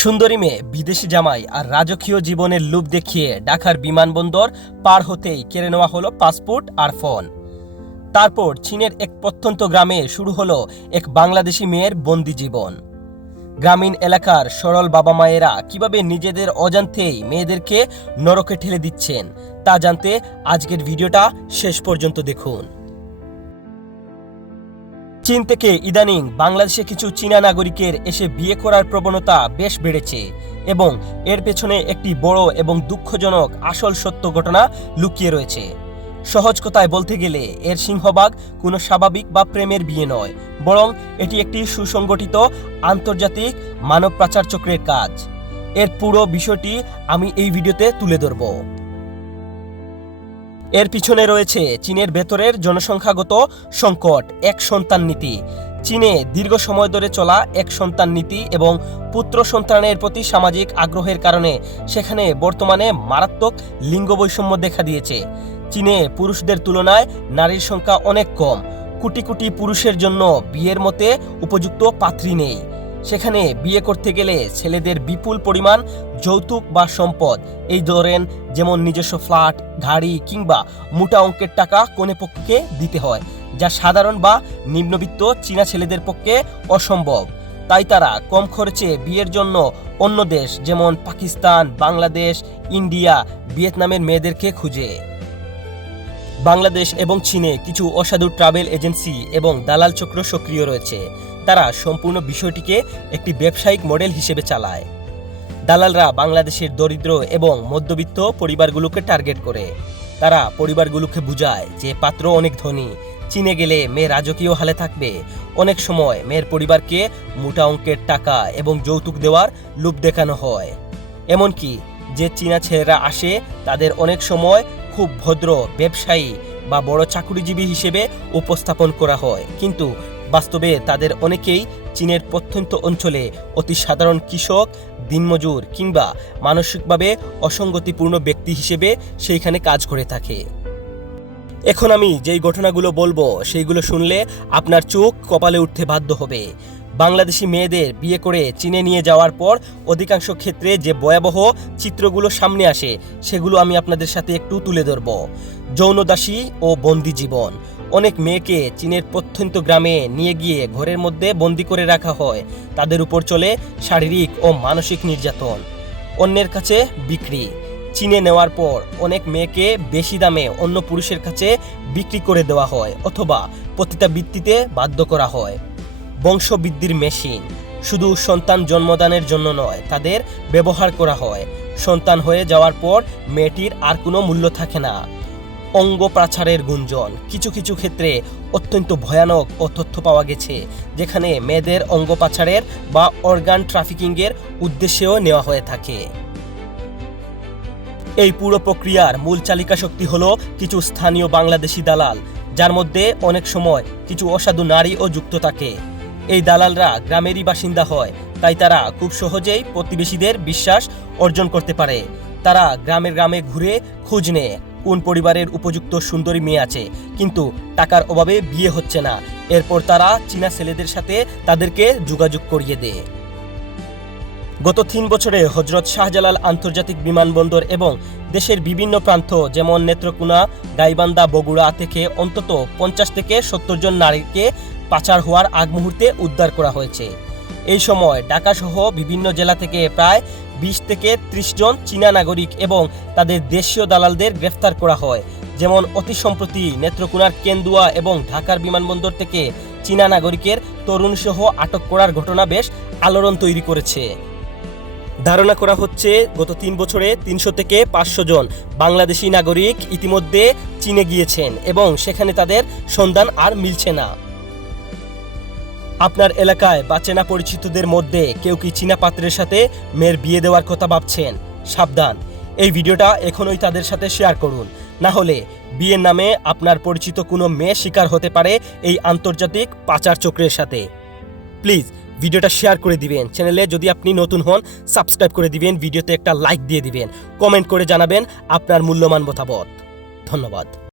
সুন্দরী মেয়ে, বিদেশি জামাই আর রাজকীয় জীবনের লোভ দেখিয়ে ঢাকার বিমানবন্দর পার হতেই কেড়ে নেওয়া হলো পাসপোর্ট আর ফোন। তারপর চীনের এক প্রত্যন্ত গ্রামে শুরু হলো এক বাংলাদেশি মেয়ের বন্দি জীবন। গ্রামীণ এলাকার সরল বাবা মায়েরা কিভাবে নিজেদের অজান্তেই মেয়েদেরকে নরকে ঠেলে দিচ্ছেন তা জানতে আজকের ভিডিওটা শেষ পর্যন্ত দেখুন। চীন থেকে ইদানিং বাংলাদেশে কিছু চীনা নাগরিকের এসে বিয়ে করার প্রবণতা বেশ বেড়েছে এবং এর পেছনে একটি বড় এবং দুঃখজনক আসল সত্য ঘটনা লুকিয়ে রয়েছে। সহজ কথায় বলতে গেলে এর সিংহভাগ কোনো স্বাভাবিক বা প্রেমের বিয়ে নয়, বরং এটি একটি সুসংগঠিত আন্তর্জাতিক মানব পাচার চক্রের কাজ। এর পুরো বিষয়টি আমি এই ভিডিওতে তুলে ধরব। এর পিছনে রয়েছে চীনের ভেতরের জনসংখ্যাগত সংকট, এক সন্তান নীতি, চীনে দীর্ঘ সময় ধরে চলা এক সন্তান নীতি এবং পুত্র সন্তানের প্রতি সামাজিক আগ্রহের কারণে সেখানে বর্তমানে মারাত্মক লিঙ্গ বৈষম্য দেখা দিয়েছে। চীনে পুরুষদের তুলনায় নারীর সংখ্যা অনেক কম। কোটি কোটি পুরুষের জন্য বিয়ের মতে উপযুক্ত পাত্রী নেই। সেখানে বিয়ে করতে গেলে ছেলেদের বিপুল পরিমাণ যৌতুক বা সম্পদ, এই ধরেন যেমন নিজস্ব ফ্ল্যাট, গাড়ি কিংবা মোটা অঙ্কের টাকা কনেপক্ষকে দিতে হয়, যা সাধারণ বা নিম্নবিত্ত চীনা ছেলেদের পক্ষে অসম্ভব। তাই তারা কম খরচে বিয়ের জন্য অন্য দেশ যেমন পাকিস্তান, বাংলাদেশ, ইন্ডিয়া, ভিয়েতনামের মেয়েদেরকে খুঁজে। বাংলাদেশ এবং চীনে কিছু অসাধু ট্রাভেল এজেন্সি এবং দালাল চক্র সক্রিয় রয়েছে। তারা সম্পূর্ণ বিষয়টিকে একটি ব্যবসায়িক মডেল হিসেবে চালায়। দালালরা বাংলাদেশের দরিদ্র এবং মধ্যবিত্ত পরিবারগুলোকে টার্গেট করে। তারা পরিবারগুলোকে বুঝায় যে পাত্র অনেক ধনী, চীনে গেলে মেয়ে রাজকীয় হালে থাকবে। অনেক সময় মেয়ের পরিবারকে মোটা অঙ্কের টাকা এবং যৌতুক দেওয়ার লোভ দেখানো হয়। এমনকি যে চীনা ছেলেরা আসে তাদের অনেক সময় খুব ভদ্র ব্যবসায়ী বা বড় চাকুরিজীবী হিসেবে উপস্থাপন করা হয়, কিন্তু বাস্তবে তাদের অনেকেই চীনের প্রত্যন্ত অঞ্চলে অতি সাধারণ কৃষক, দিনমজুর কিংবা মানসিকভাবে অসঙ্গতিপূর্ণ ব্যক্তি হিসেবে সেইখানে কাজ করে থাকে। এখন আমি যেই ঘটনাগুলো বলবো সেইগুলো শুনলে আপনার চোখ কপালে উঠতে বাধ্য হবে। বাংলাদেশি মেয়েদের বিয়ে করে চীনে নিয়ে যাওয়ার পর অধিকাংশ ক্ষেত্রে যে ভয়াবহ চিত্রগুলো সামনে আসে সেগুলো আমি আপনাদের সাথে একটু তুলে ধরব। যৌনদাসী ও বন্দি জীবন। অনেক মেয়েকে চীনের প্রত্যন্ত গ্রামে নিয়ে গিয়ে ঘরের মধ্যে বন্দি করে রাখা হয়। তাদের উপর চলে শারীরিক ও মানসিক নির্যাতন। অন্যের কাছে বিক্রি। চীনে নেওয়ার পর অনেক মেয়েকে বেশি দামে অন্য পুরুষের কাছে বিক্রি করে দেওয়া হয় অথবা পতিতাবৃত্তিতে বাধ্য করা হয়। বংশবৃদ্ধির মেশিন। শুধু সন্তান জন্মদানের জন্য নয়, তাদের ব্যবহার করা হয়। সন্তান হয়ে যাওয়ার পর মেয়েটির আর কোনো মূল্য থাকে না। অঙ্গ পাচারের গুঞ্জন। কিছু কিছু ক্ষেত্রে অত্যন্ত ভয়ানক ও তথ্য পাওয়া গেছে যেখানে মেয়েদের অঙ্গ পাচারের বা অর্গান ট্রাফিকিংয়ের উদ্দেশ্যেও নেওয়া হয়ে থাকে। এই পুরো প্রক্রিয়ার মূল চালিকা শক্তি হলো কিছু স্থানীয় বাংলাদেশি দালাল, যার মধ্যে অনেক সময় কিছু অসাধু নারীও যুক্ত থাকে। এই দালালরা গ্রামেরই বাসিন্দা হয়, তাই তারা খুব সহজেই প্রতিবেশীদের বিশ্বাস অর্জন করতে পারে। তারা গ্রামে গ্রামে ঘুরে খোঁজ নেয় কোন পরিবারের উপযুক্ত সুন্দরী মেয়ে আছে, কিন্তু টাকার অভাবে বিয়ে হচ্ছে না। এরপর তারা চীনা ছেলেদের সাথে তাদেরকে যোগাযোগ করিয়ে দেয়। গত 3 বছরে হজরত শাহজালাল আন্তর্জাতিক বিমানবন্দর এবং দেশের বিভিন্ন প্রান্ত যেমন নেত্রকোনা, গাইবান্ধা, বগুড়া থেকে অন্তত 50 থেকে 70 জন নারীকে পাচার হওয়ার আগ মুহূর্তে উদ্ধার করা হয়েছে। এই সময় ঢাকাসহ বিভিন্ন জেলা থেকে প্রায় 20 থেকে 30 জন চীনা নাগরিক এবং তাদের দেশীয় দালালদের গ্রেফতার করা হয়। যেমন অতি সম্প্রতি নেত্রকোনার কেন্দুয়া এবং ঢাকার বিমানবন্দর থেকে চীনা নাগরিকের তরুণসহ আটক করার ঘটনা বেশ আলোড়ন তৈরি করেছে। ধারণা করা হচ্ছে গত 3 বছরে 300 থেকে 500 জন বাংলাদেশি নাগরিক ইতিমধ্যে চীনে গিয়েছেন এবং সেখানে তাদের সন্ধান আর মিলছে না। আপনার এলাকায় বা চেনা পরিচিতদের মধ্যে কেউ কি চীনা পাত্রের সাথে মেয়ের বিয়ে দেওয়ার কথা ভাবছেন? সাবধান, এই ভিডিওটা এখনই তাদের সাথে শেয়ার করুন, না হলে বিয়ের নামে আপনার পরিচিত কোনো মেয়ে শিকার হতে পারে এই আন্তর্জাতিক পাচার চক্রের সাথে। প্লিজ ভিডিওটা শেয়ার করে দিবেন। চ্যানেলে যদি আপনি নতুন হন সাবস্ক্রাইব করে দিবেন, ভিডিওতে একটা লাইক দিয়ে দিবেন, কমেন্ট করে জানাবেন আপনার মূল্যবান মতামত। ধন্যবাদ।